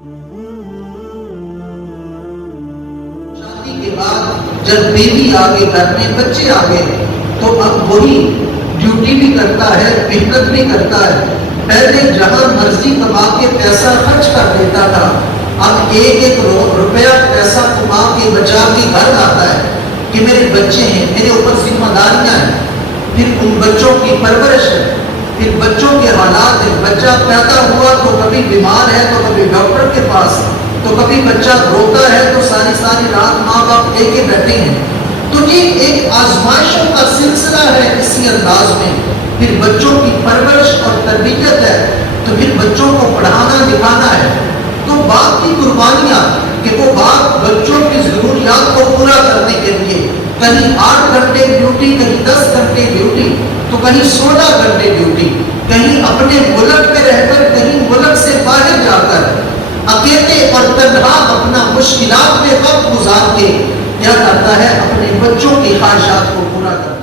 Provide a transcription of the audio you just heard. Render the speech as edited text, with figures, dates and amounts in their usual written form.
شادی کے بعد جب بیوی آگے گھر میں بچے آگے تو اب وہی ڈیوٹی بھی کرتا ہے، محنت بھی کرتا ہے۔ پہلے جہاں مرضی کما کے پیسہ خرچ کر دیتا تھا، اب ایک ایک روپیہ پیسہ کما کے بچا کے گھر آتا ہے کہ میرے بچے ہیں، میرے اوپر ذمہ داریاں ہیں، پھر ان بچوں کی پرورش ہے، پھر بچوں کے حالات ہیں۔ بچہ پیدا ہوا تو کبھی بیمار ہے تو کبھی ڈاکٹر کے پاس، تو کبھی بچہ روتا ہے تو ساری ساری رات ماں باپ لے کے بیٹھے ہیں۔ تو یہ ایک آزمائشوں کا سلسلہ ہے اسی انداز میں۔ پھر بچوں کی پرورش اور تربیت ہے، تو پھر بچوں کو پڑھانا لکھانا ہے۔ تو باپ کی قربانیاں کہ وہ باپ بچوں کی ضروریات کو پورا کرنے کے لیے کہیں 8 گھنٹے ڈیوٹی، کہیں 10 گھنٹے ڈیوٹی، تو کہیں 16 گھنٹے ڈیوٹی، کہیں اپنے ملک میں رہ کر، کہیں ملک سے باہر جا کر اکیلے اور تنہا اپنا مشکلات میں وقت گزار کے کیا کرتا ہے، اپنے بچوں کی خواہشات کو پورا کرتا ہے۔